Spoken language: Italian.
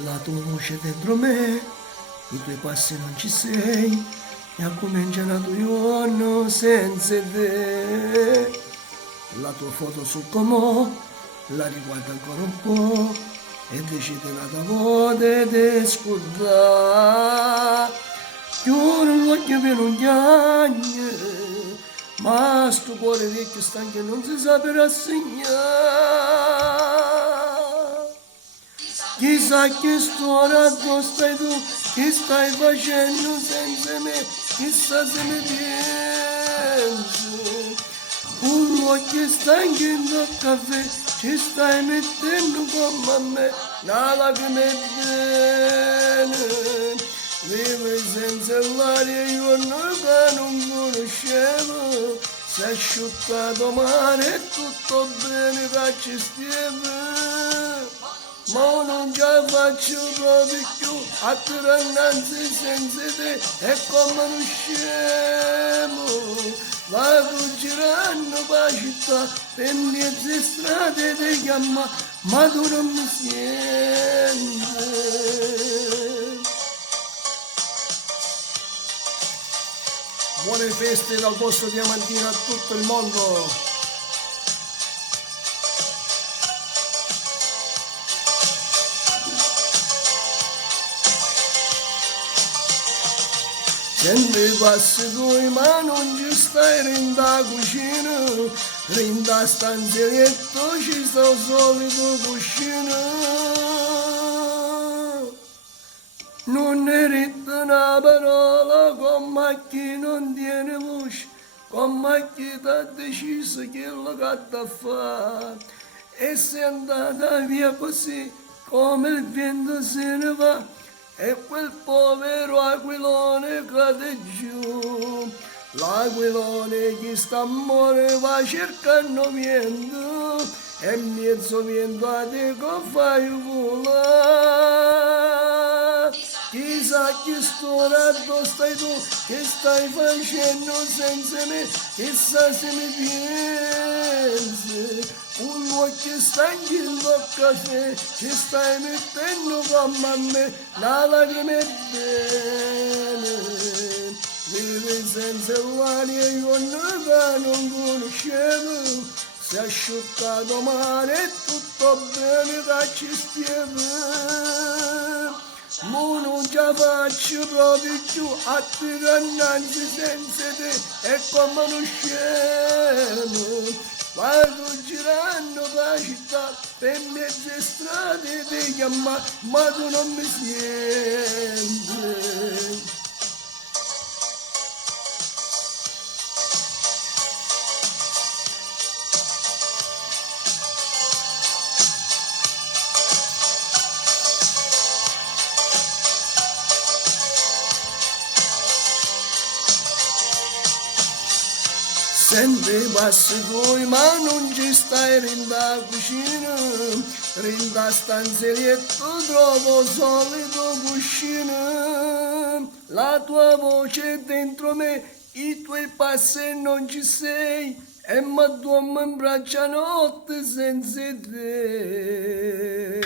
la tua voce dentro me, i tuoi passi non ci sei, e ha cominciato io senza te. La tua foto sul comò, la riguarda ancora un po' e decide una volta di scordare. Chiudo l'occhio per un ghiagno, ma sto cuore vecchio stanco e non si sa per rassegnare. Chissà che storia tu stai tu, che stai facendo senza me, chissà se mi pensi. Un occhio stanco in un caffè, ci stai mettendo come a me, una lacrima è bene. Vivo senza l'aria, io non conoscevo, si è asciuttato mare e tutto bene che ci stiamo. Ma non ce la faccio proprio più, a innanzi senza te è come un scemo. Vado girando per la città, per mezze strade ti chiama, ma tu non mi senti. Buone feste dal vostro Diamantino a tutto il mondo. Sempre passi tu, ma non ci stai rinda cucina, rinda stanzietto ci sta il solito cuscino. Non ne ride una parola con chi non tiene voce, con chi ti ha deciso quello che da fare. E sei andata via così, come il vento se ne va, e quel povero aquilone cade giù. L'aquilone che sta a morire va cercando vento, e mezzo vento a te che fai volare. Chissà che storia tu stai tu, che stai facendo senza me, chissà se mi pensi. Un occhio stanco in caffè, ci stai mettendo come a me, la lacrima è bene. Vivi senza l'aria, io non conoscevo, si è asciuttato mare e tutto bene che ci stiamo. Ma non ce la faccio proprio più, a innanzi senza te è come uno scemo. Vado girando per la città, per mezze strade ti chiama, ma tu non mi senti. Sempre passi tuoi, ma non ci stai rinda cucina, rinda stanzietto trovo solito cuscino. La tua voce è dentro me, i tuoi passi non ci sei, e ma dormo in braccia notte senza te.